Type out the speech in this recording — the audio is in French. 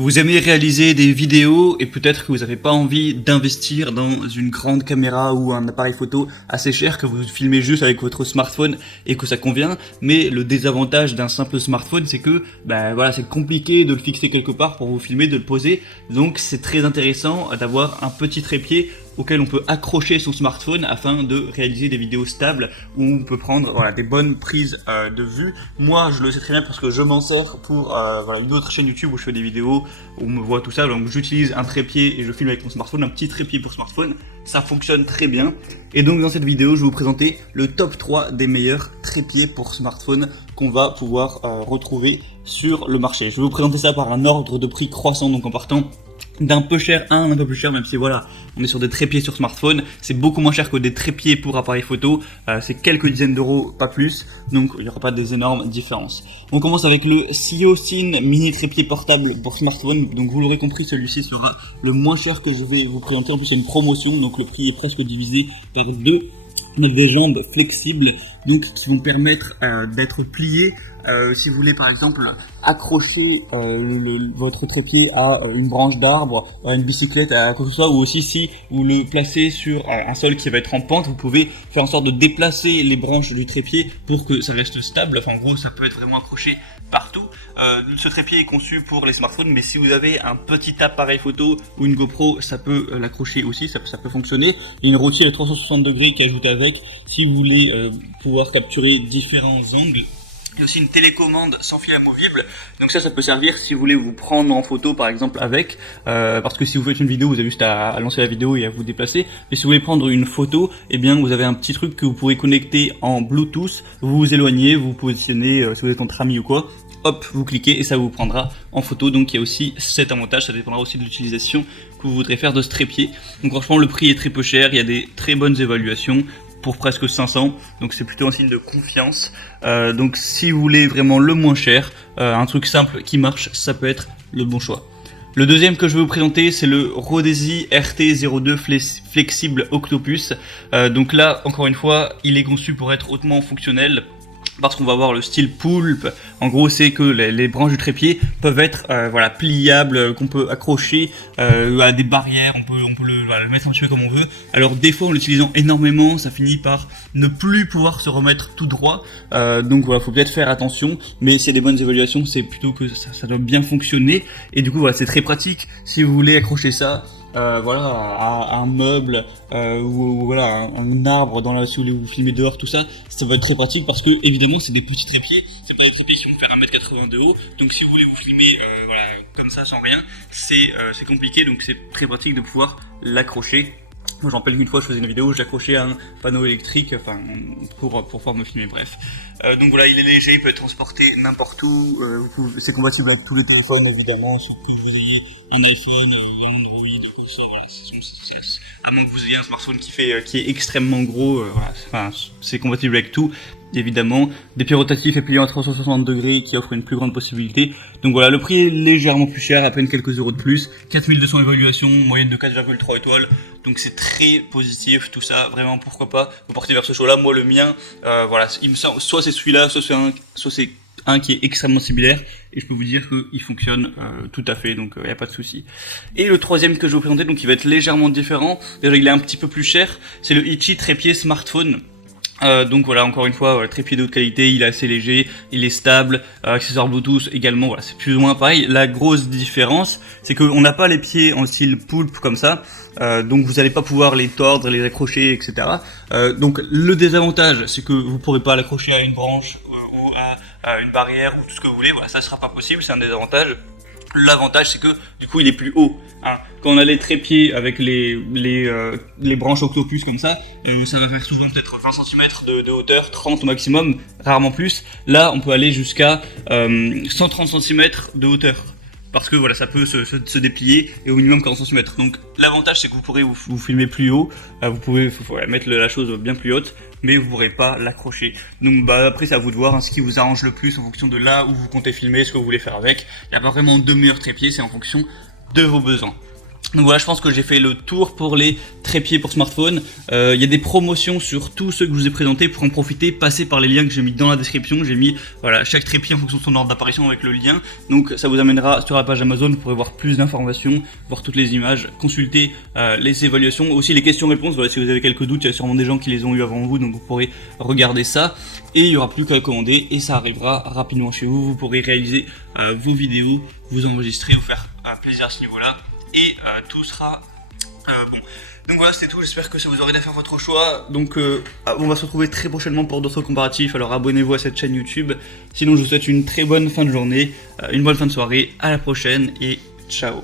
Vous aimez réaliser des vidéos et peut-être que vous n'avez pas envie d'investir dans une grande caméra ou un appareil photo assez cher, que vous filmez juste avec votre smartphone et que ça convient. Mais le désavantage d'un simple smartphone, c'est que voilà, c'est compliqué de le fixer quelque part pour vous filmer, de le poser. Donc c'est très intéressant d'avoir un petit trépied auquel on peut accrocher son smartphone afin de réaliser des vidéos stables où on peut prendre des bonnes prises de vue. Moi je le sais très bien parce que je m'en sers pour une autre chaîne YouTube où je fais des vidéos où on me voit tout ça, donc j'utilise un trépied et je filme avec mon smartphone, un petit trépied pour smartphone, ça fonctionne très bien. Et donc dans cette vidéo je vais vous présenter le top 3 des meilleurs trépieds pour smartphone qu'on va pouvoir retrouver sur le marché. Je vais vous présenter ça par un ordre de prix croissant, donc en partant d'un peu cher à un peu plus cher, même si voilà, on est sur des trépieds sur smartphone, c'est beaucoup moins cher que des trépieds pour appareil photo, c'est quelques dizaines d'euros, pas plus, donc il n'y aura pas des énormes différences. On commence avec le Siocine mini trépied portable pour smartphone, donc vous l'aurez compris, celui-ci sera le moins cher que je vais vous présenter, en plus c'est une promotion, donc le prix est presque divisé par deux. On a des jambes flexibles donc qui vont permettre d'être pliées. Si vous voulez par exemple accrocher votre trépied à une branche d'arbre, à une bicyclette, à quoi que ce soit, ou aussi si vous le placez sur un sol qui va être en pente, vous pouvez faire en sorte de déplacer les branches du trépied pour que ça reste stable. Enfin en gros ça peut être vraiment accroché partout. Ce trépied est conçu pour les smartphones, mais si vous avez un petit appareil photo ou une GoPro, ça peut l'accrocher aussi, ça peut fonctionner. Il y a une rotule à 360 degrés qui est ajoutée avec si vous voulez pouvoir capturer différents angles. Il y a aussi une télécommande sans fil amovible, donc ça peut servir si vous voulez vous prendre en photo par exemple avec, parce que si vous faites une vidéo, vous avez juste à lancer la vidéo et à vous déplacer, mais si vous voulez prendre une photo, eh bien vous avez un petit truc que vous pourrez connecter en Bluetooth, vous vous éloignez, vous vous positionnez si vous êtes entre amis ou quoi, hop, vous cliquez et ça vous prendra en photo. Donc il y a aussi cet avantage, ça dépendra aussi de l'utilisation que vous voudrez faire de ce trépied. Donc franchement le prix est très peu cher, il y a des très bonnes évaluations pour presque 500, donc c'est plutôt un signe de confiance. Donc si vous voulez vraiment le moins cher, un truc simple qui marche, ça peut être le bon choix. Le deuxième que je vais vous présenter, c'est le Rodesi RT02 Flexible Octopus. Donc là, encore une fois, il est conçu pour être hautement fonctionnel, parce qu'on va avoir le style poulpe. En gros, c'est que les branches du trépied peuvent être pliables, qu'on peut accrocher à des barrières, on peut le mettre un petit peu comme on veut. Alors des fois en l'utilisant énormément, ça finit par ne plus pouvoir se remettre tout droit, donc voilà, faut peut-être faire attention, mais s'il y a des bonnes évaluations, c'est plutôt que ça doit bien fonctionner. Et du coup voilà, c'est très pratique si vous voulez accrocher ça à un meuble ou un arbre si vous voulez vous filmer dehors, tout ça, ça va être très pratique parce que évidemment c'est des petits trépieds, c'est pas des trépieds qui vont faire 1m80 de haut, donc si vous voulez vous filmer comme ça sans rien, c'est compliqué, donc c'est très pratique de pouvoir l'accrocher. Moi, j'en rappelle qu'une fois je faisais une vidéo où j'accrochais un panneau électrique, pour pouvoir me filmer, bref. Donc voilà, il est léger, il peut être transporté n'importe où, c'est compatible avec tous les téléphones évidemment, sauf que vous ayez un iPhone, un Android, tout ça, à moins que vous ayez un smartphone qui est extrêmement gros, c'est compatible avec tout. Évidemment, des pieds rotatifs et pliants à 360 degrés qui offrent une plus grande possibilité. Donc voilà, le prix est légèrement plus cher, à peine quelques euros de plus. 4200 évaluations, moyenne de 4,3 étoiles. Donc c'est très positif tout ça, vraiment pourquoi pas vous porter vers ce choix-là. Moi le mien, il me semble, soit c'est celui-là, soit c'est un qui est extrêmement similaire. Et je peux vous dire qu'il fonctionne tout à fait, donc il n'y a pas de souci. Et le troisième que je vais vous présenter, donc il va être légèrement différent. Déjà il est un petit peu plus cher, c'est le Ichi trépied smartphone. Donc voilà, encore une fois, trépied de haute qualité, il est assez léger, il est stable, accessoire Bluetooth également, voilà, c'est plus ou moins pareil. La grosse différence, c'est qu'on n'a pas les pieds en style poulpe comme ça, donc vous n'allez pas pouvoir les tordre, les accrocher, etc. Donc le désavantage, c'est que vous ne pourrez pas l'accrocher à une branche ou à une barrière ou tout ce que vous voulez, voilà, ça ne sera pas possible, c'est un désavantage. L'avantage c'est que du coup il est plus haut, hein. Quand on a les trépieds avec les branches octopus comme ça, ça va faire souvent peut-être 20 cm de hauteur, 30 au maximum, rarement plus. Là on peut aller jusqu'à 130 cm de hauteur, parce que voilà, ça peut se déplier, et au minimum 40 cm. Donc l'avantage c'est que vous pourrez vous filmer plus haut, vous pouvez mettre la chose bien plus haute, mais vous ne pourrez pas l'accrocher. Donc après c'est à vous de voir ce qui vous arrange le plus en fonction de là où vous comptez filmer, ce que vous voulez faire avec. Il n'y a pas vraiment de meilleurs trépieds, c'est en fonction de vos besoins. Donc voilà, je pense que j'ai fait le tour pour les trépieds pour smartphone. Il y a des promotions sur tous ceux que je vous ai présentés. Pour en profiter, passez par les liens que j'ai mis dans la description. J'ai mis voilà, chaque trépied en fonction de son ordre d'apparition avec le lien. Donc ça vous amènera sur la page Amazon, vous pourrez voir plus d'informations, voir toutes les images, consulter les évaluations, aussi les questions-réponses. Voilà, si vous avez quelques doutes, il y a sûrement des gens qui les ont eu avant vous, donc vous pourrez regarder ça. Et il n'y aura plus qu'à commander et ça arrivera rapidement chez vous. Vous pourrez réaliser vos vidéos, vous enregistrer, vous faire plaisir à ce niveau-là. Et tout sera bon. Donc voilà, c'était tout, j'espère que ça vous aura aidé à faire votre choix. Donc on va se retrouver très prochainement pour d'autres comparatifs, alors abonnez-vous à cette chaîne YouTube. Sinon je vous souhaite une très bonne fin de journée, une bonne fin de soirée, à la prochaine et ciao.